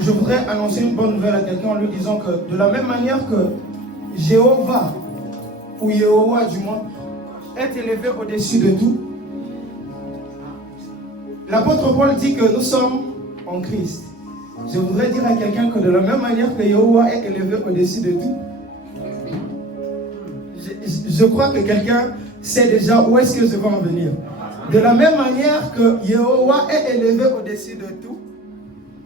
je voudrais annoncer une bonne nouvelle à quelqu'un en lui disant que de la même manière que Jéhovah, ou Yehowa du moins, est élevé au-dessus de tout, l'apôtre Paul dit que nous sommes en Christ. Je voudrais dire à quelqu'un que de la même manière que Yehowa est élevé au-dessus de tout, je crois que quelqu'un sait déjà où est-ce que je vais en venir. De la même manière que Yehowa est élevé au-dessus de tout,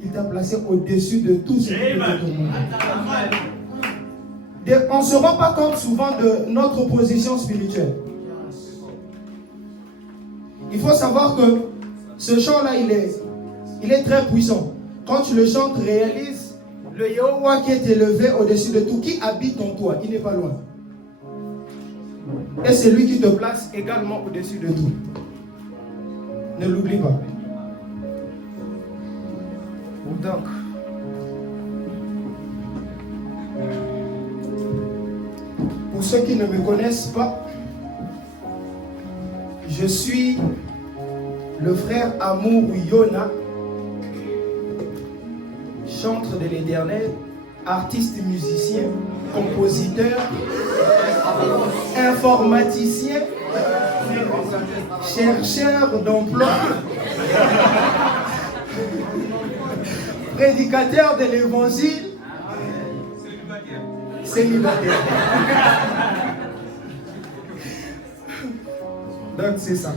il t'a placé au-dessus de tout ce qui est autour de nous. On ne se rend pas compte souvent de notre position spirituelle. Il faut savoir que ce chant-là, il est très puissant. Quand tu le chantes, réalise le Yehowa qui est élevé au-dessus de tout, qui habite en toi, il n'est pas loin. Et c'est lui qui te place également au-dessus de tout. Ne l'oublie pas. Donc, pour ceux qui ne me connaissent pas, je suis le frère Amour Yona, chantre de l'Éternel, artiste musicien, compositeur, informaticien, chercheur d'emploi, prédicateur de l'évangile, célibataire. Donc c'est ça.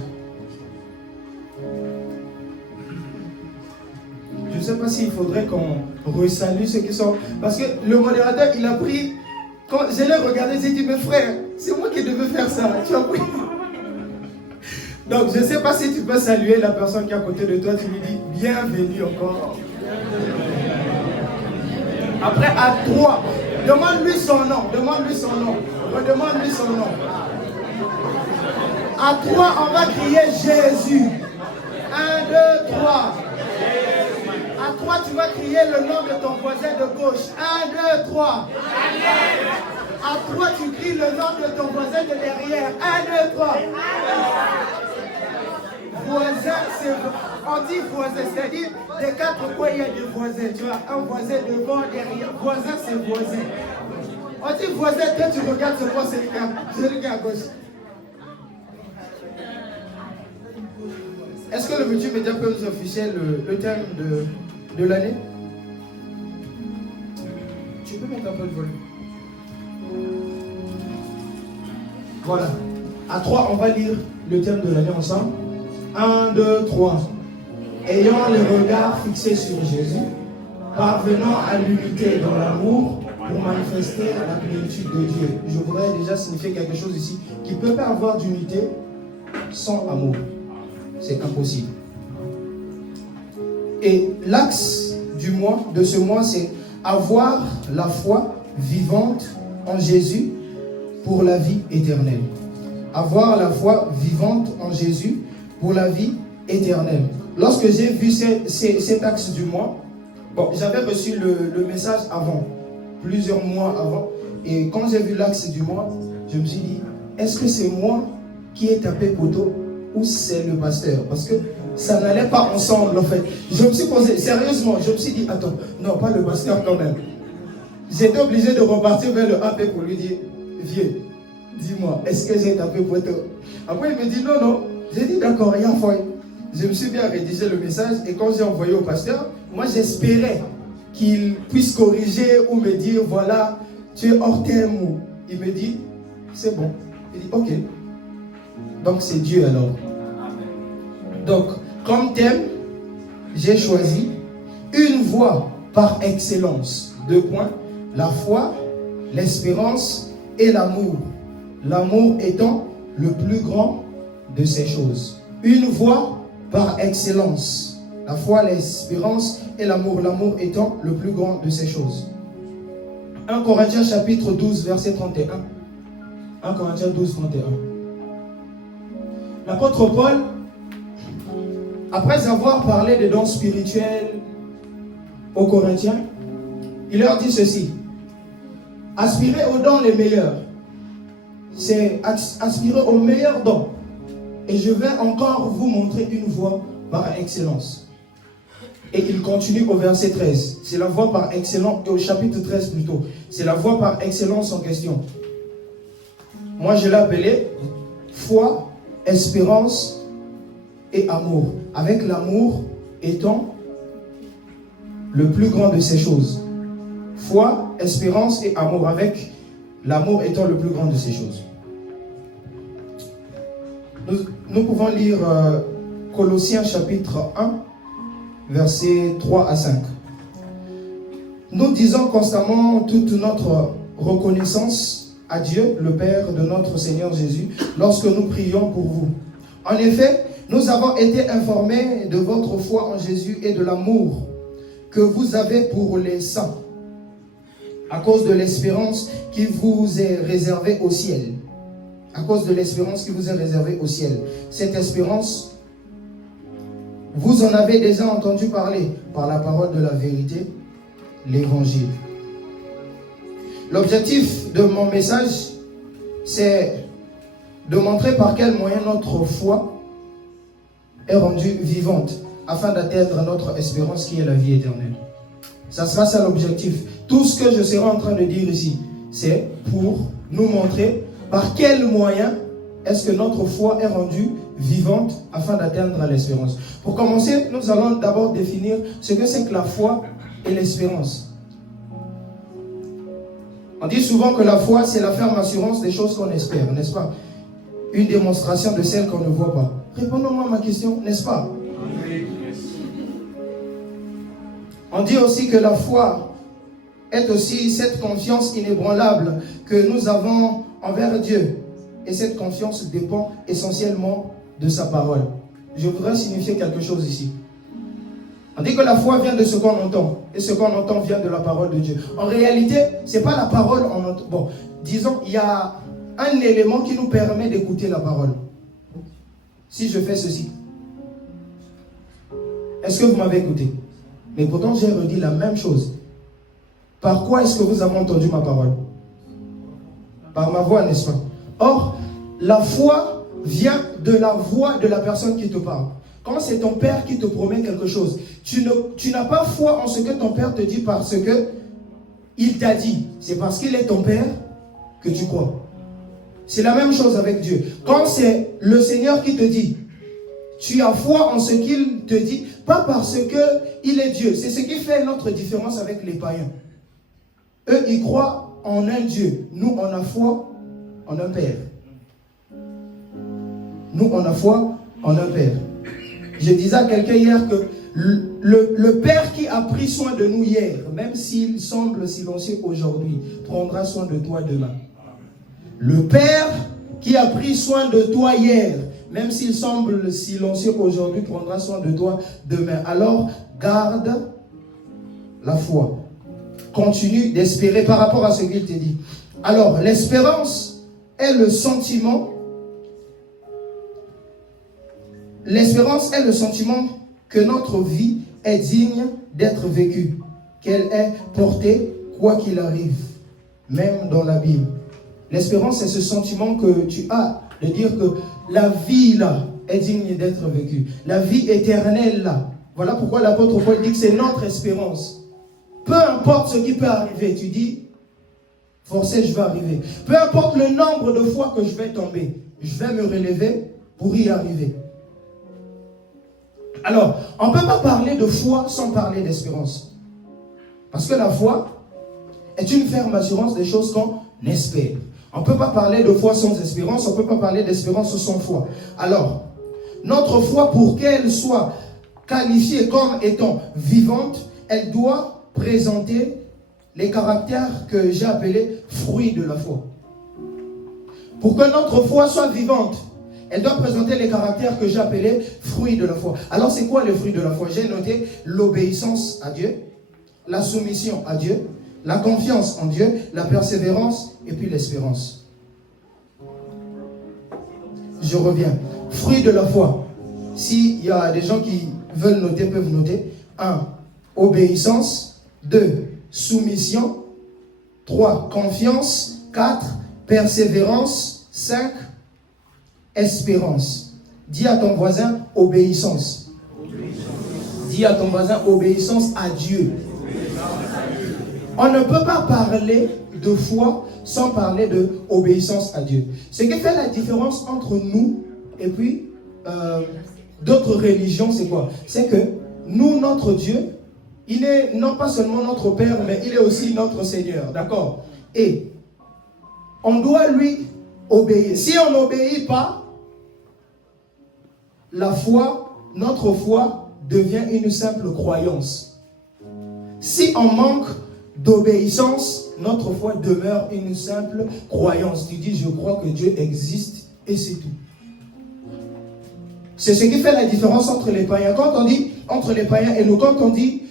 Je ne sais pas s'il faudrait qu'on resalue ceux qui sont... Parce que le modérateur, il a pris... Quand je l'ai regardé, j'ai dit, mes frères, c'est moi qui devais faire ça. Tu as pris... Donc je ne sais pas si tu peux saluer la personne qui est à côté de toi. Tu lui dis, bienvenue encore. Après, à 3, demande-lui son nom. Demande-lui son nom. Redemande-lui son nom. À 3, on va crier Jésus. 1, 2, 3. À 3, tu vas crier le nom de ton voisin de gauche. 1, 2, 3. À 3, tu cries le nom de ton voisin de derrière. 1, 2, 3. Voisin, on dit voisin, c'est-à-dire des 4 coins, il y a des voisins. Tu vois, un voisin devant, derrière. Voisin, c'est voisin. On dit voisin, toi tu regardes ce point, c'est le gars à gauche. Est-ce que le multimédia peut nous afficher le thème de l'année? Tu peux mettre un peu de volume. Voilà. À 3, on va lire le thème de l'année ensemble. 1, 2, 3. Ayant les regards fixés sur Jésus, parvenant à l'unité dans l'amour pour manifester la plénitude de Dieu. Je voudrais déjà signifier quelque chose ici qui ne peut pas avoir d'unité sans amour. C'est impossible. Et l'axe de ce mois, c'est avoir la foi vivante en Jésus pour la vie éternelle. Avoir la foi vivante en Jésus pour la vie éternelle. Lorsque j'ai vu cet axe du mois, bon, j'avais reçu le message avant, plusieurs mois avant, et quand j'ai vu l'axe du mois, je me suis dit, est-ce que c'est moi qui ai tapé poteau ou c'est le pasteur? Parce que ça n'allait pas ensemble en fait. Je me suis posé, sérieusement, je me suis dit, attends, non, pas le pasteur quand même. J'étais obligé de repartir vers le AP pour lui dire, vieux, dis-moi, est-ce que j'ai tapé poteau? Après il me dit, non. J'ai dit, d'accord, il y a foi. Je me suis bien rédigé le message et quand j'ai envoyé au pasteur, moi j'espérais qu'il puisse corriger ou me dire, voilà, tu es hors thème. Il me dit, c'est bon. Il dit, ok. Donc c'est Dieu alors. Donc, comme thème, j'ai choisi une voie par excellence. 2 points. La foi, l'espérance et l'amour. L'amour étant le plus grand de ces choses. Une voie par excellence. La foi, l'espérance et l'amour. L'amour étant le plus grand de ces choses. 1 Corinthiens chapitre 12, verset 31. 1 Corinthiens 12, 31. L'apôtre Paul, après avoir parlé des dons spirituels aux Corinthiens, il leur dit ceci. Aspirez aux dons les meilleurs. C'est aspirer aux meilleurs dons. Et je vais encore vous montrer une voie par excellence. Et il continue au verset 13. C'est la voie par excellence, et au chapitre 13 plutôt. C'est la voie par excellence en question. Moi, je l'ai appelé foi, espérance et amour. Avec l'amour étant le plus grand de ces choses. Foi, espérance et amour. Avec l'amour étant le plus grand de ces choses. Nous pouvons lire Colossiens chapitre 1, versets 3 à 5. Nous disons constamment toute notre reconnaissance à Dieu, le Père de notre Seigneur Jésus, lorsque nous prions pour vous. En effet, nous avons été informés de votre foi en Jésus et de l'amour que vous avez pour les saints, à cause de l'espérance qui vous est réservée au ciel. À cause de l'espérance qui vous est réservée au ciel. Cette espérance, vous en avez déjà entendu parler par la parole de la vérité, l'évangile. L'objectif de mon message, c'est de montrer par quel moyen notre foi est rendue vivante afin d'atteindre notre espérance qui est la vie éternelle. Ça sera ça l'objectif. Tout ce que je serai en train de dire ici, c'est pour nous montrer par quel moyen est-ce que notre foi est rendue vivante afin d'atteindre l'espérance. Pour commencer, nous allons d'abord définir ce que c'est que la foi et l'espérance. On dit souvent que la foi, c'est la ferme assurance des choses qu'on espère, n'est-ce pas? Une démonstration de celles qu'on ne voit pas. Répondons-moi à ma question, n'est-ce pas? On dit aussi que la foi est aussi cette confiance inébranlable que nous avons envers Dieu. Et cette confiance dépend essentiellement de sa parole. Je voudrais signifier quelque chose ici. On dit que la foi vient de ce qu'on entend. Et ce qu'on entend vient de la parole de Dieu. En réalité, ce n'est pas la parole on entend. Bon, disons, il y a un élément qui nous permet d'écouter la parole. Si je fais ceci. Est-ce que vous m'avez écouté? Mais pourtant, j'ai redit la même chose. Par quoi est-ce que vous avez entendu ma parole? Par ma voix, n'est-ce pas? Or, la foi vient de la voix de la personne qui te parle. Quand c'est ton père qui te promet quelque chose, tu n'as pas foi en ce que ton père te dit parce que il t'a dit. C'est parce qu'il est ton père que tu crois. C'est la même chose avec Dieu. Quand c'est le Seigneur qui te dit, tu as foi en ce qu'il te dit, pas parce qu'il est Dieu. C'est ce qui fait notre différence avec les païens. Eux, ils croient en un Dieu. Nous, on a foi en un Père. Nous, on a foi en un Père. Je disais à quelqu'un hier que le Père qui a pris soin de nous hier, même s'il semble silencieux aujourd'hui, prendra soin de toi demain. Le Père qui a pris soin de toi hier, même s'il semble silencieux aujourd'hui, prendra soin de toi demain. Alors, garde la foi. Continue d'espérer par rapport à ce qu'il te dit. Alors, l'espérance est le sentiment. L'espérance est le sentiment que notre vie est digne d'être vécue, qu'elle est portée quoi qu'il arrive, même dans la Bible. L'espérance, c'est ce sentiment que tu as de dire que la vie là est digne d'être vécue. La vie éternelle là. Voilà pourquoi l'apôtre Paul dit que c'est notre espérance. Peu importe ce qui peut arriver, tu dis, forcé, je vais arriver. Peu importe le nombre de fois que je vais tomber, je vais me relever pour y arriver. Alors, on ne peut pas parler de foi sans parler d'espérance. Parce que la foi est une ferme assurance des choses qu'on espère. On ne peut pas parler de foi sans espérance, on ne peut pas parler d'espérance sans foi. Alors, notre foi, pour qu'elle soit qualifiée comme étant vivante, elle doit présenter les caractères que j'ai appelés fruits de la foi. Pour que notre foi soit vivante, elle doit présenter les caractères que j'ai appelés fruits de la foi. Alors c'est quoi les fruits de la foi? J'ai noté l'obéissance à Dieu, la soumission à Dieu, la confiance en Dieu, la persévérance et puis l'espérance. Je reviens. Fruits de la foi. S'il y a des gens qui veulent noter, peuvent noter. 1. Obéissance. 2. Soumission. 3. Confiance. 4. Persévérance. 5. Espérance. Dis à ton voisin, obéissance. Dis à ton voisin, obéissance à Dieu. On ne peut pas parler de foi sans parler de obéissance à Dieu. Ce qui fait la différence entre nous et puis d'autres religions, c'est quoi? C'est que nous, notre Dieu, il est non pas seulement notre Père, mais il est aussi notre Seigneur, d'accord? Et on doit lui obéir. Si on n'obéit pas, la foi, notre foi devient une simple croyance. Si on manque d'obéissance, notre foi demeure une simple croyance. Tu dis, je crois que Dieu existe et c'est tout. C'est ce qui fait la différence entre les païens. Quand on dit entre les païens et nous, quand on dit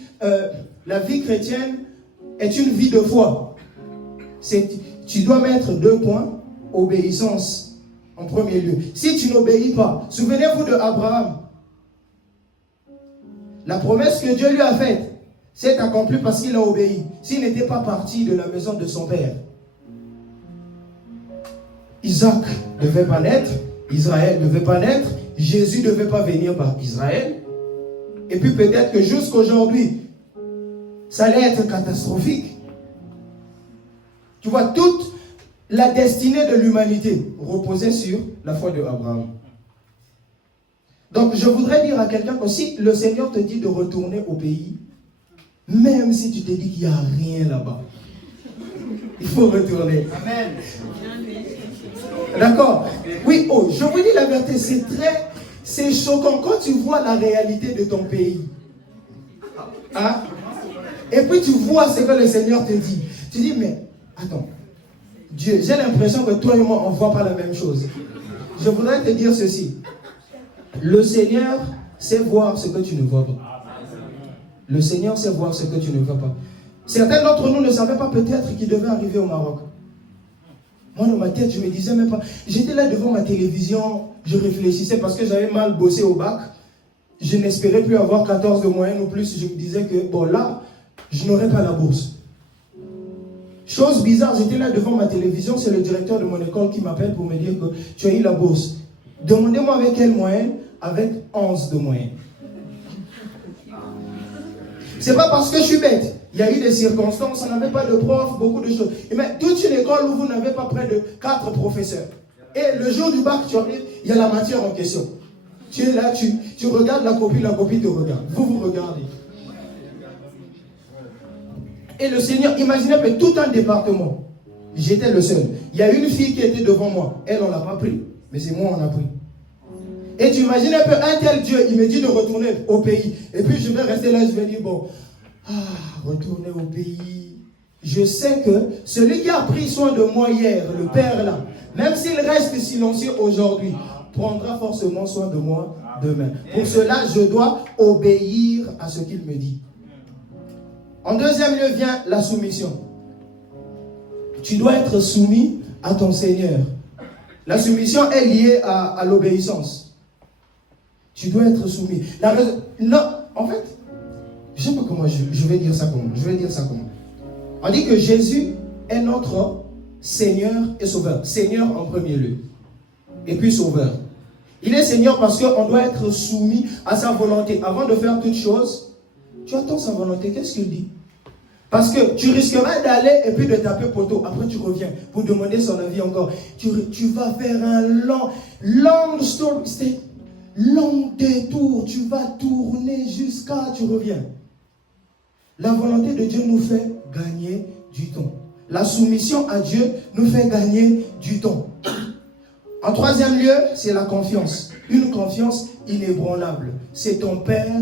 la vie chrétienne est une vie de foi, tu dois mettre 2 points, obéissance en premier lieu. Si tu n'obéis pas, souvenez-vous de Abraham. La promesse que Dieu lui a faite s'est accomplie parce qu'il a obéi. S'il n'était pas parti de la maison de son père, Isaac ne devait pas naître, Israël ne devait pas naître, Jésus ne devait pas venir par Israël. Et puis peut-être que jusqu'aujourd'hui, ça allait être catastrophique. Tu vois, toute la destinée de l'humanité reposait sur la foi de Abraham. Donc je voudrais dire à quelqu'un que si le Seigneur te dit de retourner au pays, même si tu te dis qu'il n'y a rien là-bas, il faut retourner. Amen. D'accord? Oui, oh, je vous dis la vérité, c'est choquant quand tu vois la réalité de ton pays. Hein? Et puis tu vois ce que le Seigneur te dit. Tu dis, mais attends, Dieu, j'ai l'impression que toi et moi, on ne voit pas la même chose. Je voudrais te dire ceci. Le Seigneur sait voir ce que tu ne vois pas. Le Seigneur sait voir ce que tu ne vois pas. Certains d'entre nous ne savaient pas peut-être qu'il devait arriver au Maroc. Moi, dans ma tête, je me disais même pas. J'étais là devant ma télévision, je réfléchissais parce que j'avais mal bossé au bac. Je n'espérais plus avoir 14 de moyenne ou plus. Je me disais que, bon, là, je n'aurais pas la bourse. Chose bizarre, j'étais là devant ma télévision, c'est le directeur de mon école qui m'appelle pour me dire que tu as eu la bourse. Demandez-moi avec quelle moyenne? Avec 11 de moyenne. C'est pas parce que je suis bête. Il y a eu des circonstances, on n'avait pas de prof, beaucoup de choses. Mais toute une école où vous n'avez pas près de 4 professeurs. Et le jour du bac, tu arrives, il y a la matière en question. Tu es là, tu regardes la copie te regarde. Vous regardez. Et le Seigneur, imaginez que tout un département, j'étais le seul. Il y a une fille qui était devant moi. Elle, on ne l'a pas pris. Mais c'est moi, on a pris. Et tu imagines un peu, un tel Dieu, il me dit de retourner au pays. Et puis je vais rester là, je vais dire, bon, retourner au pays. Je sais que celui qui a pris soin de moi hier, le Père là, même s'il reste silencieux aujourd'hui, prendra forcément soin de moi demain. Pour cela, je dois obéir à ce qu'il me dit. En deuxième lieu vient la soumission. Tu dois être soumis à ton Seigneur. La soumission est liée à l'obéissance. Tu dois être soumis. Non, en fait, je ne sais pas comment je vais dire ça comment. On dit que Jésus est notre Seigneur et Sauveur. Seigneur en premier lieu. Et puis Sauveur. Il est Seigneur parce qu'on doit être soumis à sa volonté. Avant de faire toute chose, tu attends sa volonté. Qu'est-ce qu'il dit? Parce que tu risquerais d'aller et puis de taper poteau. Après tu reviens pour demander son avis encore. Tu vas faire un long story, long détour. Tu vas tourner jusqu'à tu reviens. La volonté de Dieu nous fait gagner du temps. La soumission à Dieu nous fait gagner du temps. En troisième lieu, c'est la confiance. Une confiance inébranlable. C'est ton Père,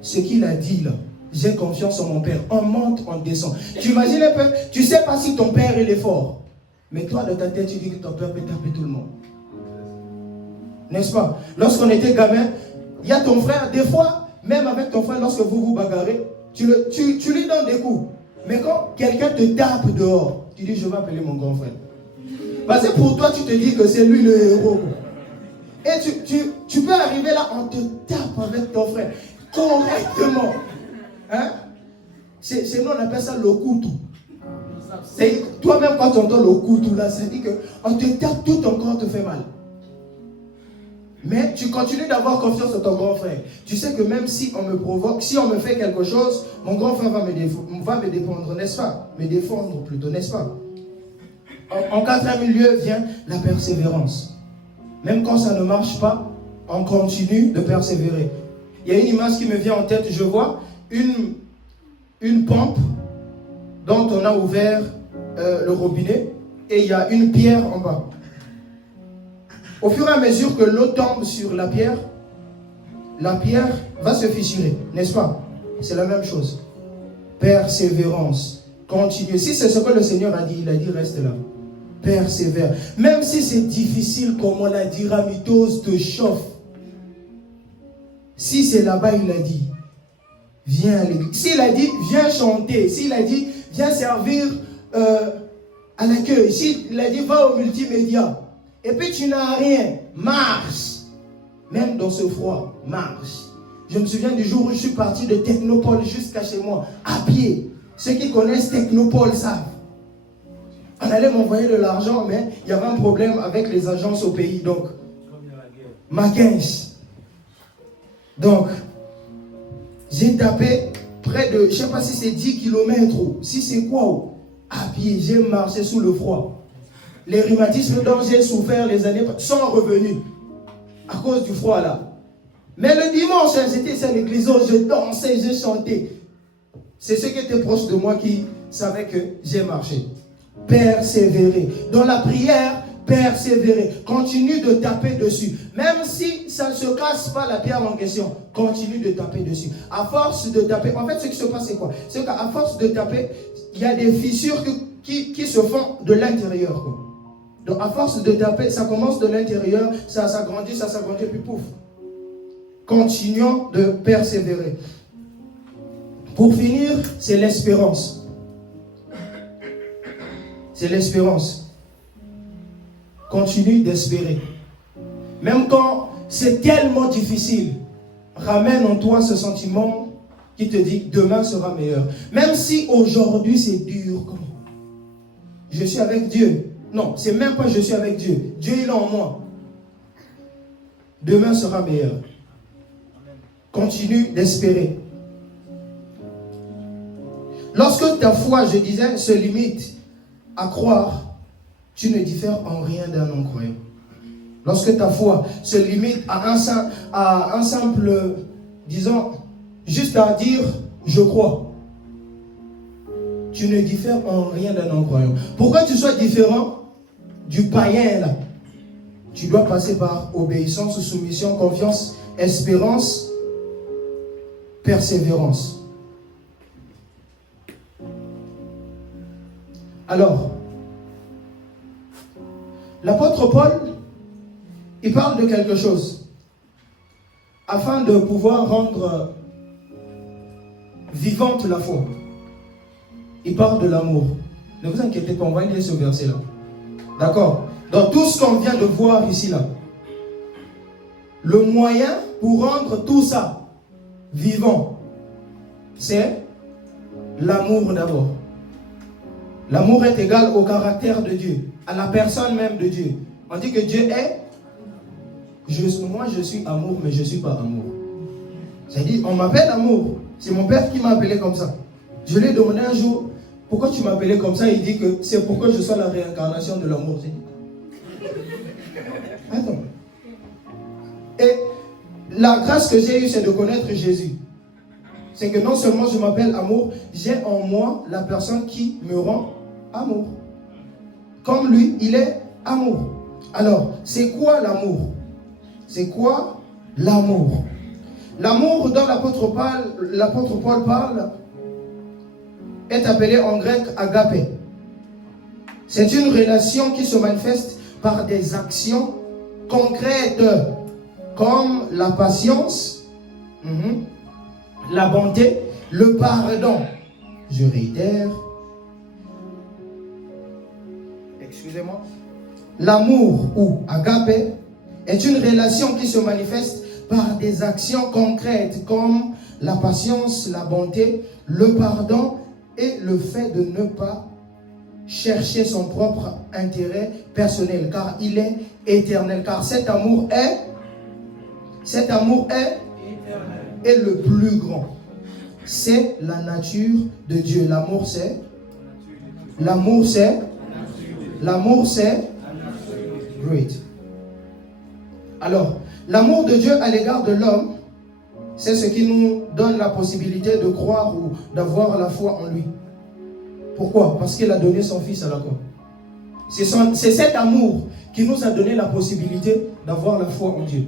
ce qu'il a dit là. J'ai confiance en mon Père. On monte, on descend. Tu imagines un peu, tu ne sais pas si ton Père il est fort. Mais toi, dans ta tête, tu dis que ton Père peut taper tout le monde. N'est-ce pas? Lorsqu'on était gamin, il y a ton frère, des fois, même avec ton frère, lorsque vous vous bagarrez, tu lui donnes des coups. Mais quand quelqu'un te tape dehors, tu dis, je vais appeler mon grand frère. Parce que pour toi, tu te dis que c'est lui le héros. Et tu peux arriver là, on te tape avec ton frère. Correctement. Hein? C'est nous, on appelle ça le couteau. Toi-même, quand tu entends le couteau là, ça dit qu'on te tape, tout ton corps te fait mal. Mais tu continues d'avoir confiance en ton grand frère. Tu sais que même si on me provoque, si on me fait quelque chose, mon grand frère va me défendre, n'est-ce pas? Me défendre plutôt, n'est-ce pas? En quatrième lieu vient la persévérance. Même quand ça ne marche pas, on continue de persévérer. Il y a une image qui me vient en tête, je vois une pompe dont on a ouvert le robinet et il y a une pierre en bas. Au fur et à mesure que l'eau tombe sur la pierre va se fissurer, n'est-ce pas? C'est la même chose. Persévérance, continue. Si c'est ce que le Seigneur a dit, il a dit reste là. Persévère. Même si c'est difficile, comme on l'a dit, Ramitos te chauffe. Si c'est là-bas, il a dit, viens à l'église. S'il a dit, viens chanter. S'il a dit, viens servir à l'accueil. S'il a dit, va au multimédia. Et puis tu n'as rien. Marche. Même dans ce froid, marche. Je me souviens du jour où je suis parti de Technopole jusqu'à chez moi, à pied. Ceux qui connaissent Technopole savent. On allait m'envoyer de l'argent, mais il y avait un problème avec les agences au pays. Donc, Mackenzie. Donc, j'ai tapé près de, je ne sais pas si c'est 10 km ou si c'est quoi, à pied, j'ai marché sous le froid. Les rhumatismes dont j'ai souffert les années sont revenus à cause du froid là. Mais le dimanche, j'étais à l'église, je dansais, je chantais. C'est ceux qui étaient proches de moi qui savaient que j'ai marché. Persévérer. Dans la prière, persévérer. Continue de taper dessus. Même si ça ne se casse pas la pierre en question, continue de taper dessus. À force de taper, en fait ce qui se passe c'est quoi? C'est qu'à force de taper, il y a des fissures qui se font de l'intérieur. Donc à force de taper, ça commence de l'intérieur, ça s'agrandit, puis pouf. Continuons de persévérer. Pour finir, c'est l'espérance. C'est l'espérance. Continue d'espérer. Même quand c'est tellement difficile, ramène en toi ce sentiment qui te dit que demain sera meilleur. Même si aujourd'hui c'est dur. Je suis avec Dieu. Non, c'est même pas je suis avec Dieu. Dieu il est en moi. Demain sera meilleur. Continue d'espérer. Lorsque ta foi, je disais, se limite à croire, tu ne diffères en rien d'un non-croyant. Lorsque ta foi se limite à un simple, disons, juste à dire je crois, tu ne diffères en rien d'un non-croyant. Pourquoi tu sois différent du païen là? Tu dois passer par obéissance, soumission, confiance, espérance, persévérance. Alors, l'apôtre Paul, il parle de quelque chose afin de pouvoir rendre vivante la foi. Il parle de l'amour. Ne vous inquiétez pas, on va lire ce verset-là. D'accord? Dans tout ce qu'on vient de voir ici, là, le moyen pour rendre tout ça vivant, c'est l'amour d'abord. L'amour est égal au caractère de Dieu, à la personne même de Dieu. On dit que Dieu est, moi je suis amour, mais je ne suis pas amour. C'est-à-dire, on m'appelle amour. C'est mon père qui m'a appelé comme ça. Je lui ai demandé un jour, pourquoi tu m'appelais comme ça? Il dit que c'est pour que je sois la réincarnation de l'amour. J'ai dit, attends. Et la grâce que j'ai eue, c'est de connaître Jésus. C'est que non seulement je m'appelle amour, j'ai en moi la personne qui me rend amour. Comme lui, il est amour. Alors, c'est quoi l'amour? C'est quoi l'amour? L'amour dont l'apôtre Paul parle est appelé en grec agapé. C'est une relation qui se manifeste par des actions concrètes comme la patience, la bonté, le pardon. Je réitère. Excusez-moi. L'amour ou agapé est une relation qui se manifeste par des actions concrètes comme la patience, la bonté, le pardon et le fait de ne pas chercher son propre intérêt personnel, car il est éternel, car cet amour est Cet amour est le plus grand. C'est la nature de Dieu. L'amour c'est great. Alors, l'amour de Dieu à l'égard de l'homme, c'est ce qui nous donne la possibilité de croire ou d'avoir la foi en lui. Pourquoi? Parce qu'il a donné son fils à la croix. C'est cet amour qui nous a donné la possibilité d'avoir la foi en Dieu.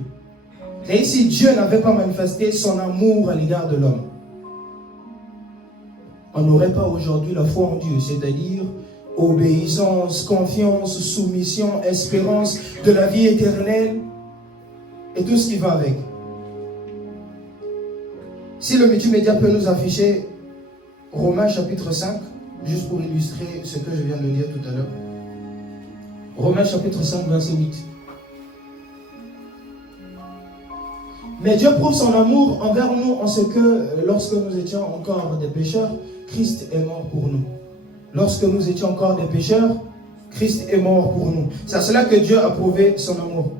Et si Dieu n'avait pas manifesté son amour à l'égard de l'homme, on n'aurait pas aujourd'hui la foi en Dieu, c'est-à-dire obéissance, confiance, soumission, espérance de la vie éternelle et tout ce qui va avec. Si le multimédia peut nous afficher Romains chapitre 5, juste pour illustrer ce que je viens de dire tout à l'heure. Romains chapitre 5, verset 8. Mais Dieu prouve son amour envers nous en ce que, lorsque nous étions encore des pécheurs, Christ est mort pour nous. Lorsque nous étions encore des pécheurs, Christ est mort pour nous. C'est à cela que Dieu a prouvé son amour.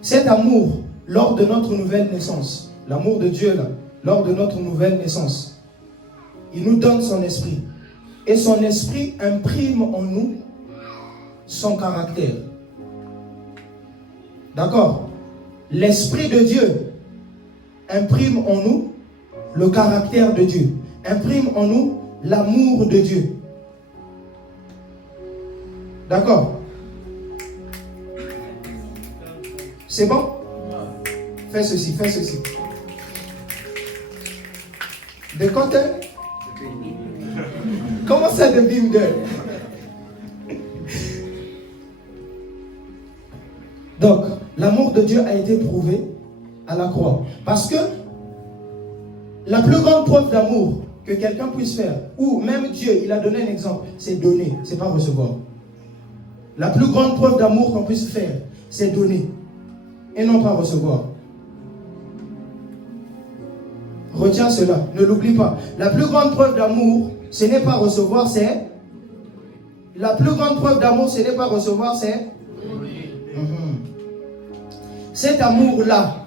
Cet amour, lors de notre nouvelle naissance, l'amour de Dieu, là, lors de notre nouvelle naissance, il nous donne son esprit. Et son esprit imprime en nous son caractère. D'accord? L'esprit de Dieu imprime en nous le caractère de Dieu, imprime en nous l'amour de Dieu. D'accord? C'est bon? Fais ceci, fais ceci. De côté? Comment ça de Bimder? Donc, l'amour de Dieu a été prouvé à la croix. Parce que la plus grande preuve d'amour que quelqu'un puisse faire, ou même Dieu, il a donné un exemple, c'est donner, c'est pas recevoir. La plus grande preuve d'amour qu'on puisse faire, c'est donner, et non pas recevoir. Retiens cela, ne l'oublie pas. La plus grande preuve d'amour, ce n'est pas recevoir, c'est... La plus grande preuve d'amour, ce n'est pas recevoir, c'est... Cet amour-là,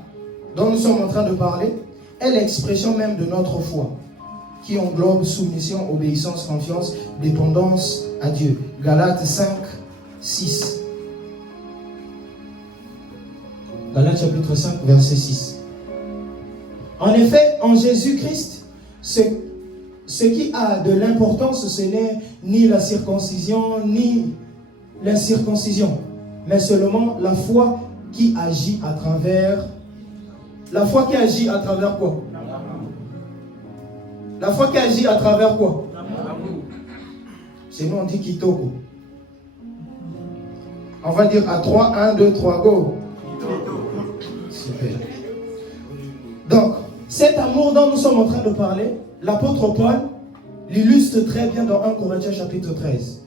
dont nous sommes en train de parler, est l'expression même de notre foi, qui englobe soumission, obéissance, confiance, dépendance à Dieu. Galates 5, 6. Galates chapitre 5, verset 6. En effet, en Jésus-Christ, ce qui a de l'importance, ce n'est ni la circoncision, ni l'incirconcision, mais seulement la foi qui agit à travers... La foi qui agit à travers quoi? La foi qui agit à travers quoi? Chez nous, on dit Kitoko. On va dire à 3, 1, 2, 3, go. Super. Donc, cet amour dont nous sommes en train de parler, l'apôtre Paul l'illustre très bien dans 1 Corinthiens chapitre 13.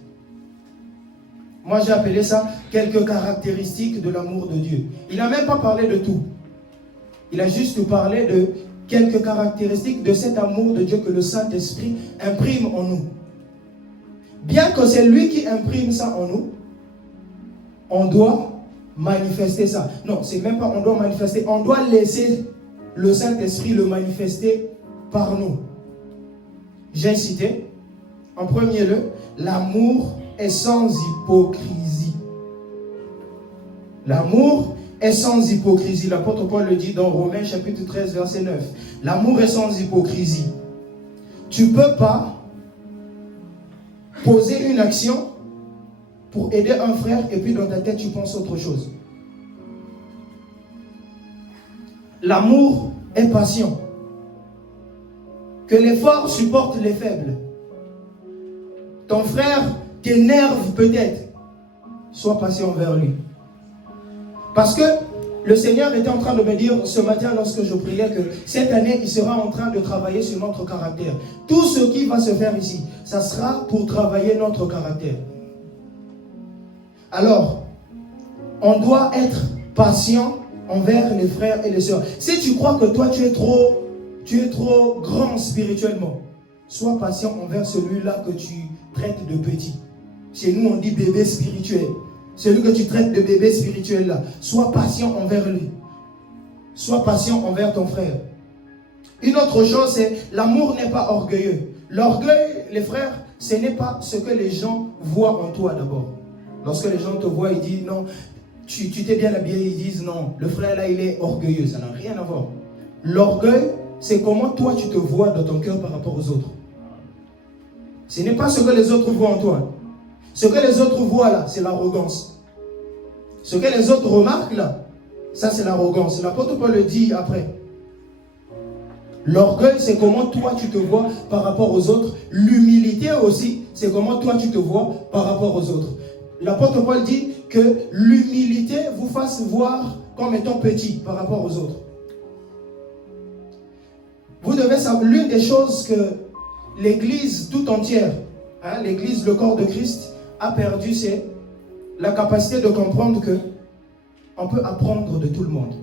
Moi, j'ai appelé ça quelques caractéristiques de l'amour de Dieu. Il n'a même pas parlé de tout. Il a juste parlé de quelques caractéristiques de cet amour de Dieu que le Saint-Esprit imprime en nous. Bien que c'est lui qui imprime ça en nous, on doit manifester ça. Non, c'est même pas on doit manifester, on doit laisser le Saint-Esprit le manifester par nous. J'ai cité, en premier lieu, l'amour est sans hypocrisie. L'amour est sans hypocrisie. L'apôtre Paul le dit dans Romains chapitre 13, verset 9. L'amour est sans hypocrisie. Tu ne peux pas poser une action pour aider un frère et puis dans ta tête tu penses autre chose. L'amour est patient. Que les forts supportent les faibles. Ton frère t'énerve peut-être. Sois patient envers lui. Parce que le Seigneur était en train de me dire ce matin lorsque je priais que cette année, il sera en train de travailler sur notre caractère. Tout ce qui va se faire ici, ça sera pour travailler notre caractère. Alors, on doit être patient envers les frères et les sœurs. Si tu crois que toi, tu es trop grand spirituellement, sois patient envers celui-là que tu traites de petit. Chez nous, on dit bébé spirituel. celui que tu traites de bébé spirituel là, sois patient envers lui. Sois patient envers ton frère. Une autre chose, c'est l'amour n'est pas orgueilleux. L'orgueil, les frères, ce n'est pas ce que les gens voient en toi d'abord. Lorsque les gens te voient, ils disent non, tu t'es bien habillé, ils disent non, le frère là, il est orgueilleux. Ça n'a rien à voir. L'orgueil, c'est comment toi tu te vois dans ton cœur par rapport aux autres. Ce n'est pas ce que les autres voient en toi. Ce que les autres voient là, c'est l'arrogance. Ce que les autres remarquent là, ça c'est l'arrogance. L'apôtre Paul le dit après. L'orgueil, c'est comment toi tu te vois par rapport aux autres. L'humilité aussi, c'est comment toi tu te vois par rapport aux autres. L'apôtre Paul dit que l'humilité vous fasse voir comme étant petit par rapport aux autres. Vous devez savoir, l'une des choses que l'Église tout entière, l'Église, le corps de Christ, a perdu, c'est la capacité de comprendre que on peut apprendre de tout le monde.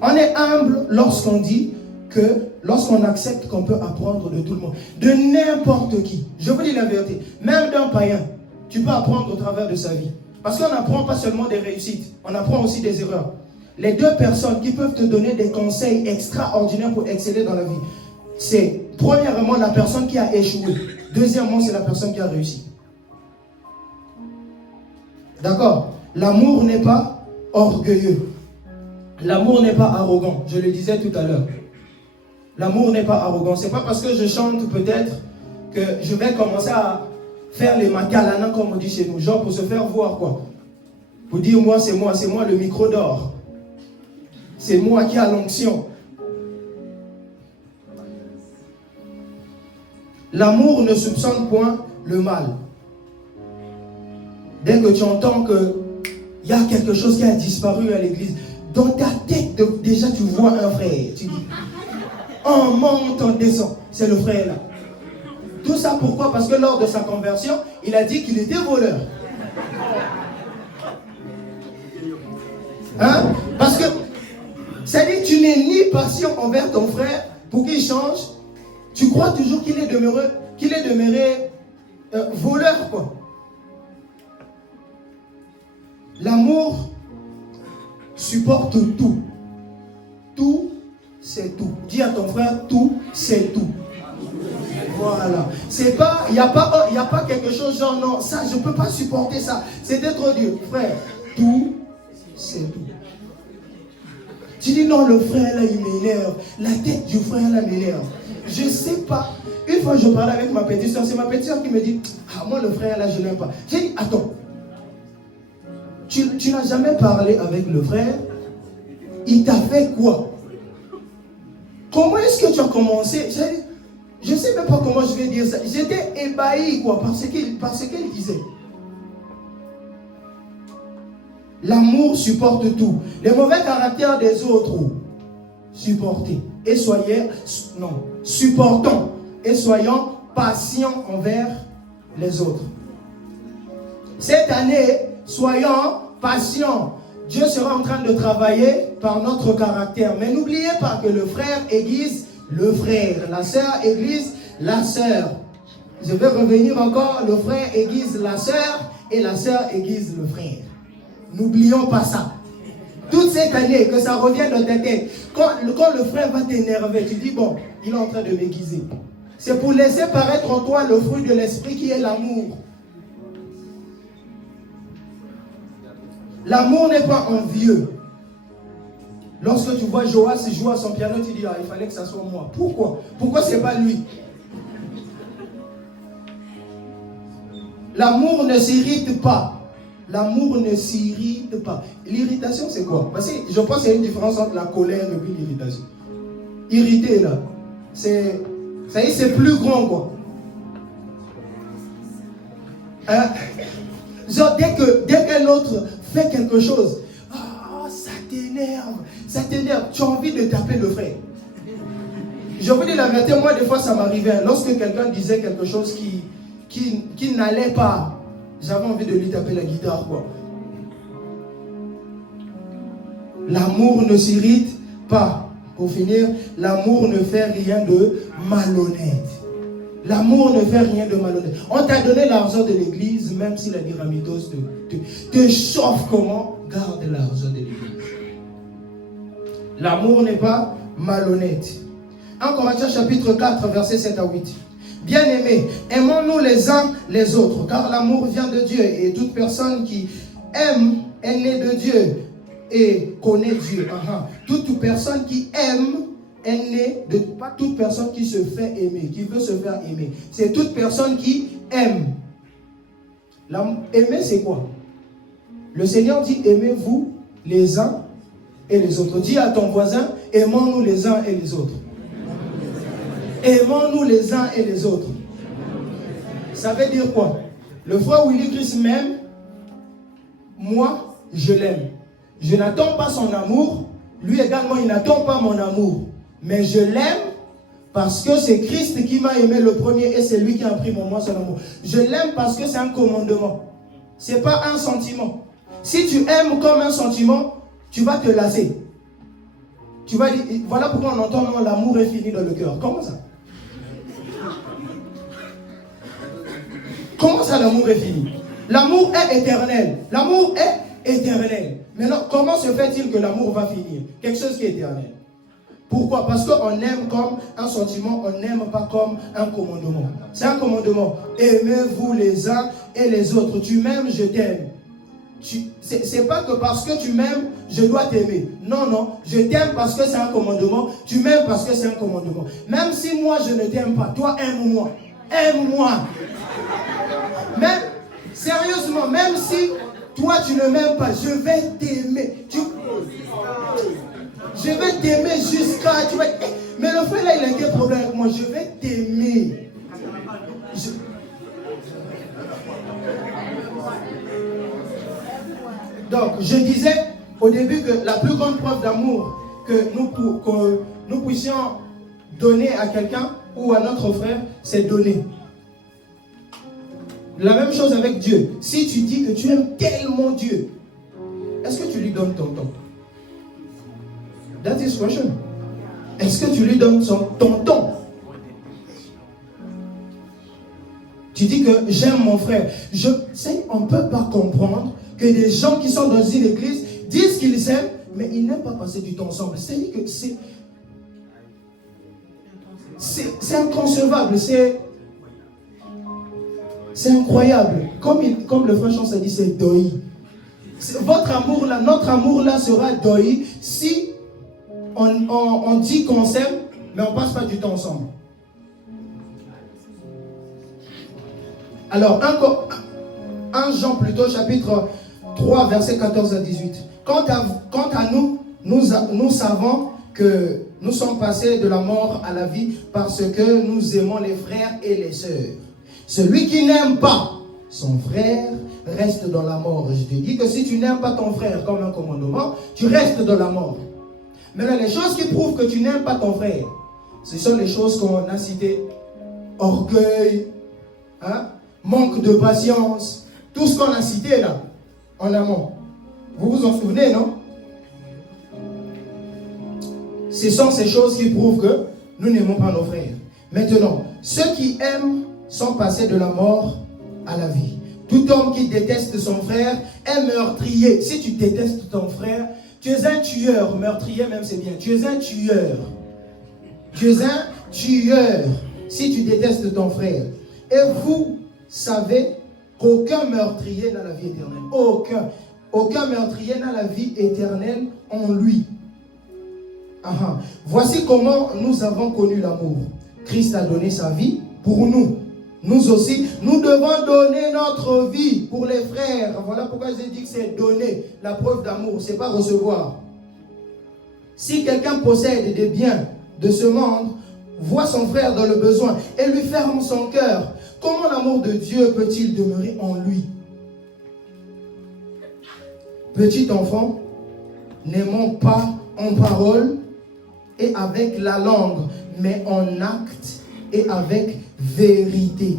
On est humble lorsqu'on dit que, lorsqu'on accepte qu'on peut apprendre de tout le monde, de n'importe qui. Je vous dis la vérité, même d'un païen, tu peux apprendre au travers de sa vie. Parce qu'on n'apprend pas seulement des réussites, on apprend aussi des erreurs. Les deux personnes qui peuvent te donner des conseils extraordinaires pour exceller dans la vie, c'est premièrement la personne qui a échoué. Deuxièmement, c'est la personne qui a réussi. D'accord? L'amour n'est pas orgueilleux. L'amour n'est pas arrogant. Je le disais tout à l'heure. L'amour n'est pas arrogant. C'est pas parce que je chante peut-être que je vais commencer à faire les macalanas comme on dit chez nous. Genre pour se faire voir quoi. Pour dire moi c'est moi le micro d'or. C'est moi qui a l'onction. L'amour ne soupçonne point le mal. Dès que tu entends qu'il y a quelque chose qui a disparu à l'église, dans ta tête, déjà tu vois un frère. Tu dis, on monte, on descend. C'est le frère là. Tout ça pourquoi? Parce que lors de sa conversion, il a dit qu'il était voleur. Hein? Parce que, c'est-à-dire tu n'es ni patient envers ton frère pour qu'il change. Tu crois toujours qu'il est demeuré voleur quoi. L'amour supporte tout. Tout, c'est tout. Dis à ton frère, tout, c'est tout. Voilà. C'est pas, il n'y a pas quelque chose genre non, ça, je ne peux pas supporter ça. C'était trop dur. Frère, tout, c'est tout. Tu dis non, le frère là, il m'énerve. La tête du frère là m'énerve. Je ne sais pas. Une fois, je parlais avec ma petite soeur. C'est ma petite soeur qui me dit, ah, moi, le frère là, je n'aime pas. J'ai dit, attends. Tu n'as jamais parlé avec le frère. Il t'a fait quoi? Comment est-ce que tu as commencé? Je ne sais même pas comment je vais dire ça. J'étais ébahi quoi, parce qu'il disait. L'amour supporte tout. Les mauvais caractères des autres, supportez. Et supportons. Et soyons patients envers les autres. Cette année, soyons patients. Dieu sera en train de travailler par notre caractère. Mais n'oubliez pas que le frère aiguise le frère. La sœur aiguise la sœur. Je vais revenir encore. Le frère aiguise la sœur et la sœur aiguise le frère. N'oublions pas ça. Toute cette année, que ça revienne dans ta tête. Quand le frère va t'énerver, tu dis bon, il est en train de m'aiguiser. C'est pour laisser paraître en toi le fruit de l'esprit qui est l'amour. L'amour n'est pas envieux. Lorsque tu vois Joas jouer à son piano, tu dis, ah, il fallait que ça soit moi. Pourquoi? Pourquoi c'est pas lui? L'amour ne s'irrite pas. L'amour ne s'irrite pas. L'irritation, c'est quoi? Parce que je pense qu'il y a une différence entre la colère et puis l'irritation. Irrité, là, c'est plus grand, quoi. Hein? Genre, dès qu'un autre fait quelque chose, oh, ça t'énerve, tu as envie de taper le frère. Je vous dis la vérité, moi des fois ça m'arrivait, lorsque quelqu'un disait quelque chose qui n'allait pas, j'avais envie de lui taper la guitare quoi. L'amour ne s'irrite pas. Pour finir, l'amour ne fait rien de malhonnête. L'amour ne fait rien de malhonnête. On t'a donné l'argent de l'église, même si la dynamitos te chauffe comment, garde l'argent de l'église. L'amour n'est pas malhonnête. 1 Corinthiens chapitre 4, versets 7 à 8. Bien-aimés, aimons-nous les uns les autres, car l'amour vient de Dieu, et toute personne qui aime est née de Dieu et connaît Dieu. Toute personne qui aime est née de... Pas toute personne qui se fait aimer, qui veut se faire aimer. C'est toute personne qui aime. Aimer, c'est quoi? Le Seigneur dit, aimez-vous les uns et les autres. Dis à ton voisin, aimons-nous les uns et les autres. Aimons-nous les uns et les autres. Ça veut dire quoi? Le frère Willy Christ m'aime, moi, je l'aime. Je n'attends pas son amour, lui également, il n'attend pas mon amour. Mais je l'aime parce que c'est Christ qui m'a aimé le premier et c'est lui qui a pris pour moi son amour. Je l'aime parce que c'est un commandement. Ce n'est pas un sentiment. Si tu aimes comme un sentiment, tu vas te lasser. Tu vas dire, voilà pourquoi on entend, non, l'amour est fini dans le cœur. Comment ça? Comment ça, l'amour est fini? L'amour est éternel. L'amour est éternel. Maintenant, comment se fait-il que l'amour va finir? Quelque chose qui est éternel. Pourquoi? Parce qu'on aime comme un sentiment, on n'aime pas comme un commandement. C'est un commandement. Aimez-vous les uns et les autres. Tu m'aimes, je t'aime. C'est pas que parce que tu m'aimes, je dois t'aimer. Non, non. Je t'aime parce que c'est un commandement. Tu m'aimes parce que c'est un commandement. Même si moi, je ne t'aime pas, toi, aime-moi. Aime-moi. Même, sérieusement, même si toi, tu ne m'aimes pas, je vais t'aimer. Je vais t'aimer jusqu'à... Mais le frère là, il a quel problème avec moi? Je vais t'aimer. Donc, je disais au début que la plus grande preuve d'amour que nous puissions donner à quelqu'un ou à notre frère, c'est donner. La même chose avec Dieu. Si tu dis que tu aimes tellement Dieu, est-ce que tu lui donnes ton temps? That is question. Est-ce que tu lui donnes ton temps? Tu dis que j'aime mon frère. On ne peut pas comprendre que des gens qui sont dans une église disent qu'ils s'aiment, mais ils n'aiment pas passer du temps ensemble. C'est-à-dire que c'est inconcevable, c'est incroyable. Comme le frère Chance a dit, c'est doi. Votre amour là, notre amour là sera doi si on dit qu'on s'aime, mais on ne passe pas du temps ensemble. Alors, 1 Jean plutôt, chapitre 3, versets 14 à 18. Quant à nous, nous savons que nous sommes passés de la mort à la vie parce que nous aimons les frères et les sœurs. Celui qui n'aime pas son frère reste dans la mort. Je te dis que si tu n'aimes pas ton frère comme un commandement, tu restes dans la mort. Maintenant, les choses qui prouvent que tu n'aimes pas ton frère, ce sont les choses qu'on a citées. Orgueil, manque de patience, tout ce qu'on a cité là, en amont. Vous vous en souvenez, non? Ce sont ces choses qui prouvent que nous n'aimons pas nos frères. Maintenant, ceux qui aiment sont passés de la mort à la vie. Tout homme qui déteste son frère est meurtrier. Si tu détestes ton frère, tu es un tueur. Meurtrier même, c'est bien. Tu es un tueur. Tu es un tueur si tu détestes ton frère. Et vous savez qu'aucun meurtrier n'a la vie éternelle. Aucun meurtrier n'a la vie éternelle en lui. Voici comment nous avons connu l'amour. Christ a donné sa vie pour nous. Nous aussi, nous devons donner notre vie pour les frères. Voilà pourquoi j'ai dit que c'est donner. La preuve d'amour, ce n'est pas recevoir. Si quelqu'un possède des biens de ce monde, voit son frère dans le besoin et lui ferme son cœur, comment l'amour de Dieu peut-il demeurer en lui? Petit enfant, n'aimons pas en parole et avec la langue, mais en acte et avec vérité.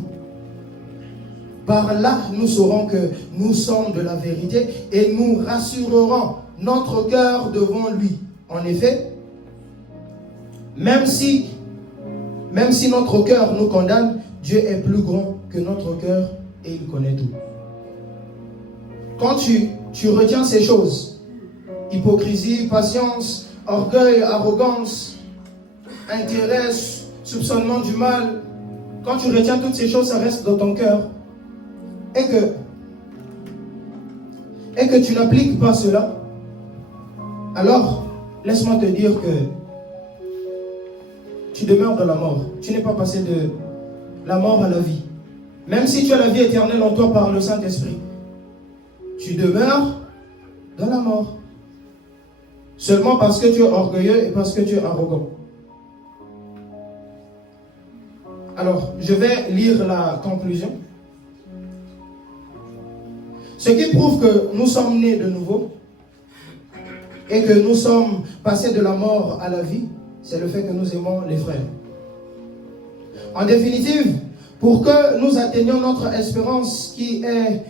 Par là, nous saurons que nous sommes de la vérité et nous rassurerons notre cœur devant lui. En effet, même si notre cœur nous condamne, Dieu est plus grand que notre cœur et il connaît tout. Quand tu retiens ces choses, hypocrisie, patience, orgueil, arrogance, intérêt, soupçonnement du mal, quand tu retiens toutes ces choses, ça reste dans ton cœur, et que tu n'appliques pas cela, alors laisse-moi te dire que tu demeures dans la mort. Tu n'es pas passé de la mort à la vie. Même si tu as la vie éternelle en toi par le Saint-Esprit, tu demeures dans la mort. Seulement parce que tu es orgueilleux et parce que tu es arrogant. Alors, je vais lire la conclusion. Ce qui prouve que nous sommes nés de nouveau et que nous sommes passés de la mort à la vie, c'est le fait que nous aimons les frères. En définitive, pour que nous atteignions notre espérance qui est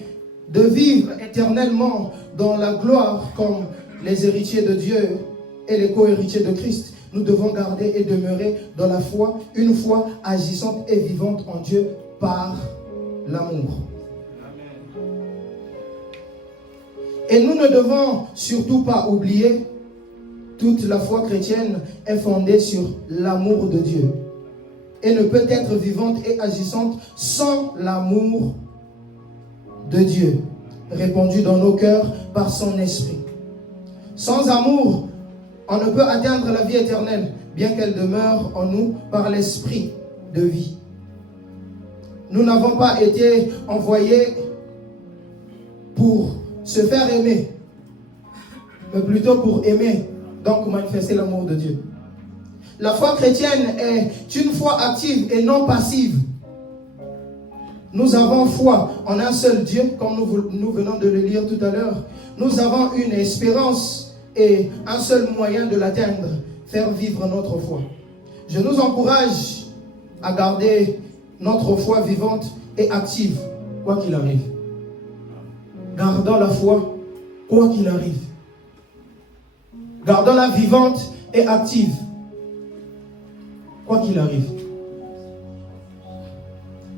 de vivre éternellement dans la gloire comme les héritiers de Dieu et les co-héritiers de Christ, nous devons garder et demeurer dans la foi, une foi agissante et vivante en Dieu par l'amour. Et nous ne devons surtout pas oublier, toute la foi chrétienne est fondée sur l'amour de Dieu et ne peut être vivante et agissante sans l'amour de Dieu, répandu dans nos cœurs par son esprit. Sans amour, on ne peut atteindre la vie éternelle, bien qu'elle demeure en nous par l'esprit de vie. Nous n'avons pas été envoyés pour se faire aimer, mais plutôt pour aimer, donc manifester l'amour de Dieu. La foi chrétienne est une foi active et non passive. Nous avons foi en un seul Dieu, comme nous venons de le lire tout à l'heure. Nous avons une espérance et un seul moyen de l'atteindre, faire vivre notre foi. Je nous encourage à garder notre foi vivante et active, quoi qu'il arrive. Gardons la foi, quoi qu'il arrive. Gardons-la vivante et active, quoi qu'il arrive.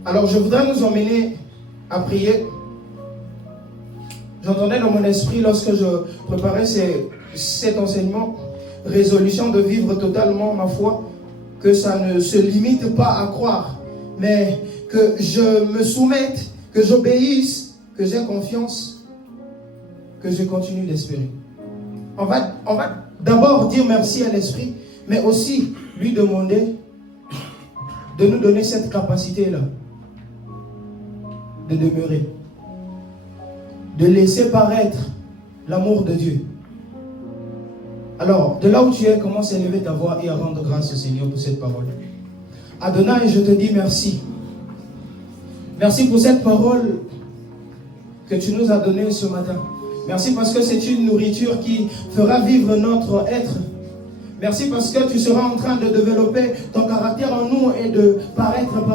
Alors je voudrais nous emmener à prier. J'entendais dans mon esprit, lorsque je préparais cet enseignement, résolution de vivre totalement ma foi, que ça ne se limite pas à croire, mais que je me soumette, que j'obéisse, que j'ai confiance, que je continue d'espérer. On va d'abord dire merci à l'Esprit, mais aussi lui demander de nous donner cette capacité-là, de demeurer, de laisser paraître l'amour de Dieu. Alors, de là où tu es, commence à élever ta voix et à rendre grâce au Seigneur pour cette parole. Adonai, je te dis merci. Merci pour cette parole que tu nous as donnée ce matin. Merci parce que c'est une nourriture qui fera vivre notre être. Merci parce que tu seras en train de développer ton caractère en nous et de paraître par